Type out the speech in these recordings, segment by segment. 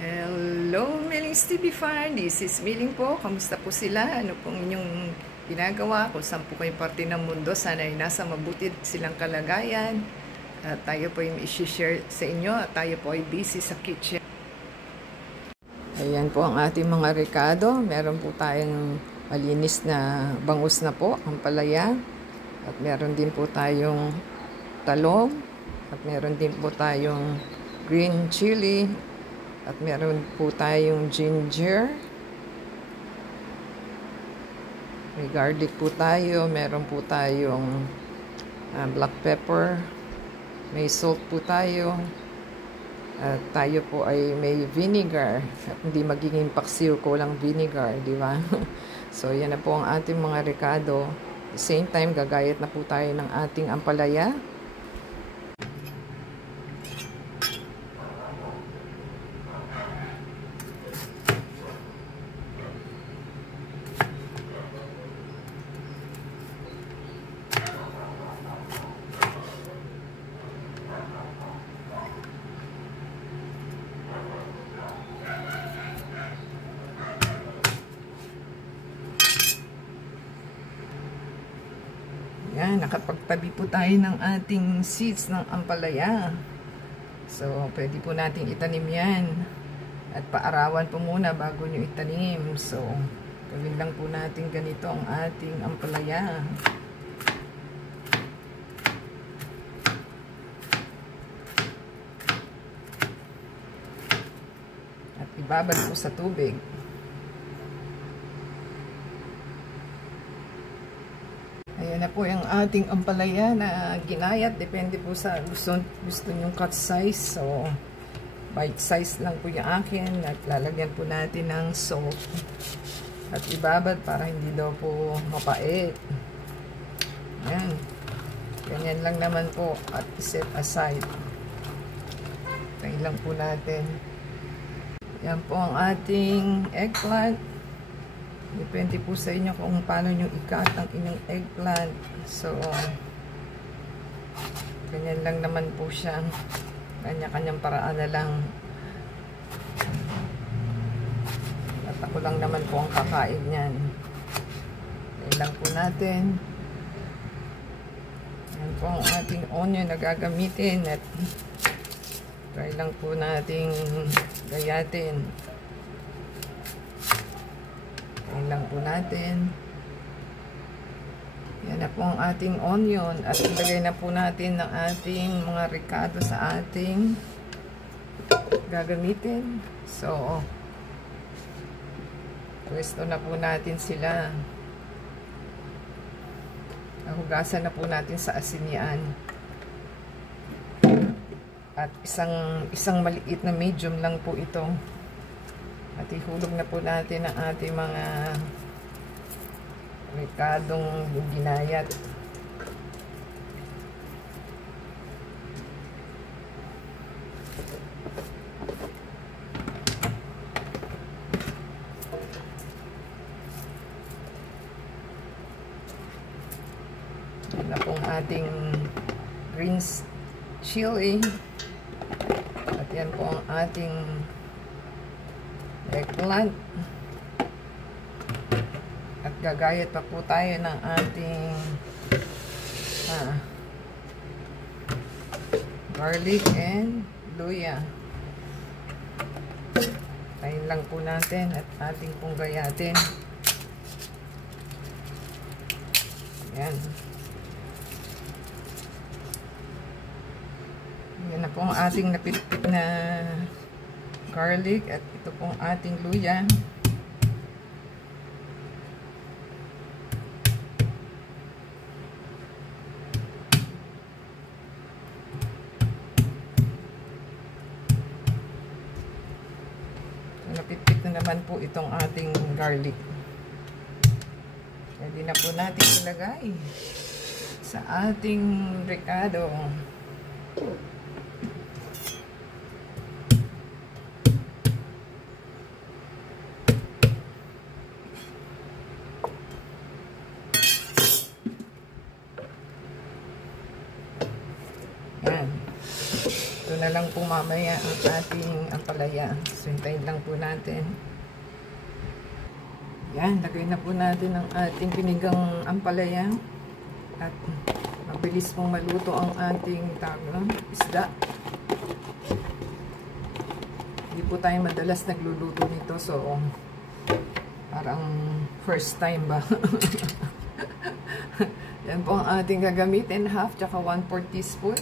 Hello, Milling's TV Fan. This is Milling po. Kamusta po sila? Ano pong inyong ginagawa? Kung saan po kayong parte ng mundo, sana ay nasa mabuti silang kalagayan. At tayo po yung i-share sa inyo at tayo po ay busy sa kitchen. Ayan po ang ating mga rekado. Meron po tayong malinis na bangus na po, ang palaya. At meron din po tayong talong. At meron din po tayong green chili. At meron po tayong ginger. May garlic po tayo. Meron po tayong black pepper. May salt po tayo. At tayo po ay may vinegar. At hindi magiging paksiw ko lang vinegar, di ba? So, yan na po ang ating mga rekado. At the same time, gagayat na po tayo ng ating ampalaya. Yan, nakapagtabi po tayo ng ating seeds ng ampalaya. So, pwede po natin itanim yan. At paarawan po muna bago nyo itanim. So, gawin lang po natin ganito ang ating ampalaya. At ibabad po sa tubig. Ayan na po yung ating ampalaya na ginayat. Depende po sa gusto nyong cut size. So, bite size lang po yung akin. At lalagyan po natin ng salt. At ibabad para hindi daw po mapait. Ayan. Ganyan lang naman po. At set aside. Tayo lang po natin. Yan po ang ating eggplant. Depende po sa inyo kung paano nyo i-cut ang inyong eggplant. So, ganyan lang naman po siya. Kanya-kanyang paraan na lang. At ako lang naman po ang kakain niyan. Ganyan lang po natin. Yan po ang ating onion na gagamitin. At try lang po nating gayatin. Ayan lang po natin. Yan na po ang ating onion. At ilagay na po natin ng ating mga rekado sa ating gagamitin. So, pwesto na po natin sila. Hugasan na po natin sa asinian. At isang maliit na medium lang po ito. At ihulog na po natin ang ating mga rekadong ginayat. Yan na pong ating green chili. At yan po ang ating eggplant. At gagayat pa po tayo ng ating garlic and luya. Tayin lang po natin at ating pong gayatin. Yan. Yan na po ang ating napitpit na garlic at ito pong ating luya. So, napitpit na naman po itong ating garlic. Pwede na po natin ilagay sa ating rekado. na lang po mamaya ang ating ampalaya. So, hintayin lang po natin. Yan, lagay na po natin ang ating pinigang ampalaya. At mabilis pong maluto ang ating isda. Hindi po tayo madalas nagluluto nito. So, parang first time ba? Yan po ang ating gagamitin. Half tsaka 1/4 teaspoon.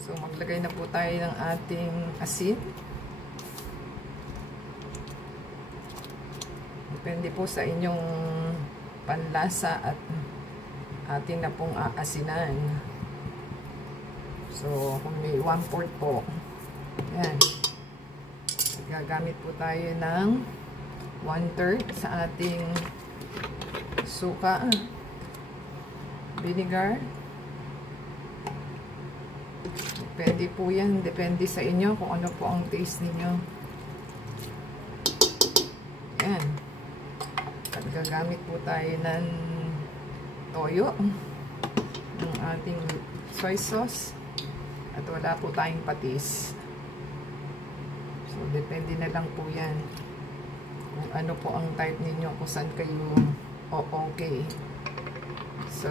So, maglagay na po tayo ng ating asin. Depende po sa inyong panlasa at atin na pong aasinan. So, kung may 1/4 po. Yan. Gagamit po tayo ng 1/3 sa ating suka. Vinegar. Depende po yan. Depende sa inyo kung ano po ang taste ninyo. Yan. At gagamit po tayo ng toyo. Ng ating soy sauce. At wala po tayong patis. So, depende na lang po yan. Kung ano po ang type ninyo. Kung saan kayo okay. So,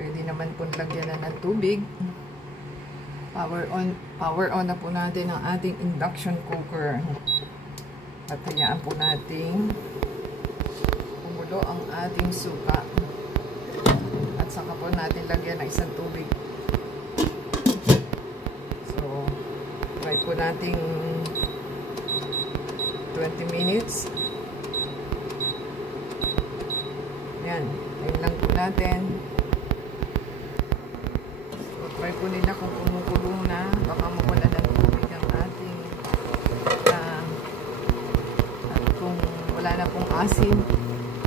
pwede naman po lagyan na ng tubig. Power on na po natin ang ating induction cooker. At hayaan po natin kumulo ang ating suka. At saka po natin lagyan ng isang tubig. So, try po natin 20 minutes. Yan. Ayun lang po natin. So, try po nila kung kumukulong na. Baka mawala ng tubig ang ating at kung wala na pong asim,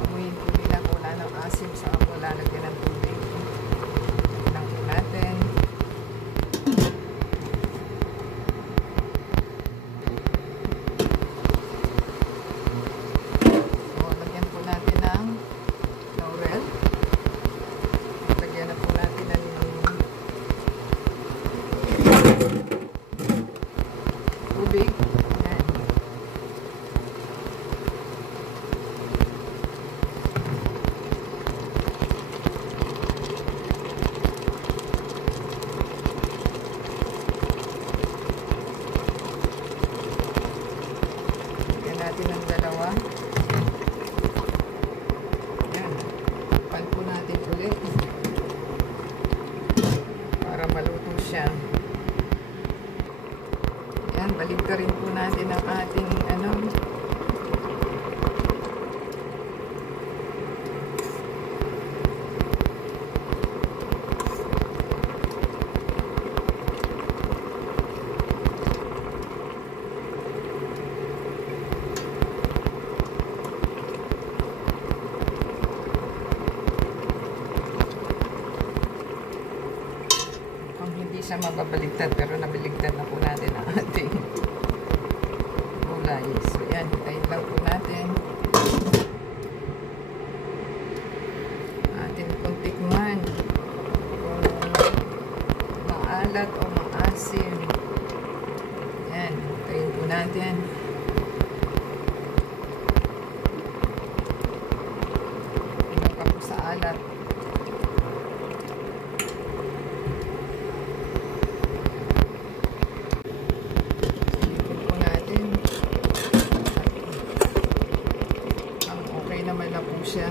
amuyin po nila kung wala ng asim sa wala lagyan ng tubig. Ayun lang po natin. So, lagyan po natin ng laurel. Lagyan na po natin ng tubig. Ayan. Lagyan natin ng dalawa. Ayan. Pan po natin ulit. Para maluto siya. Yan, balik ka rin po natin ang ating hindi siya mababaligtad pero nabaligtad na po natin ang ating gulay. So yan, hintayin lang po natin. Atin pong tikman kung maalat o maasim. Yan, hintayin po natin. Tingnan pa po sa alat. Naman na po siya.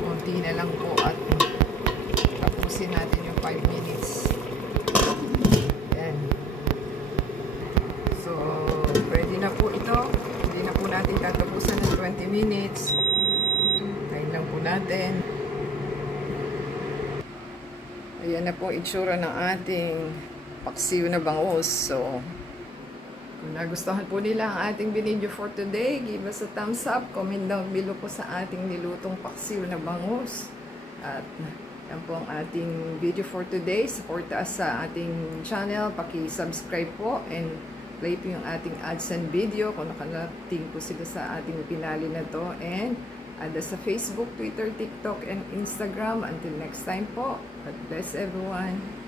Konti na lang po at tapusin natin yung 5 minutes. Yan. So, ready na po ito. Hindi na po natin tatapusan ng 20 minutes. Tayin lang po natin. Ayan na po itsura ng ating paksiw na bangus. So, kung nagustuhan po nila ang ating video for today, give us a thumbs up. Comment down below po sa ating nilutong paksiw na bangus. At yan po ang ating video for today. Support us sa ating channel. Paki-subscribe po and play po yung ating ads and video kung nakarating po sila sa ating pinali na to. And add us sa Facebook, Twitter, TikTok, and Instagram. Until next time po, God bless everyone.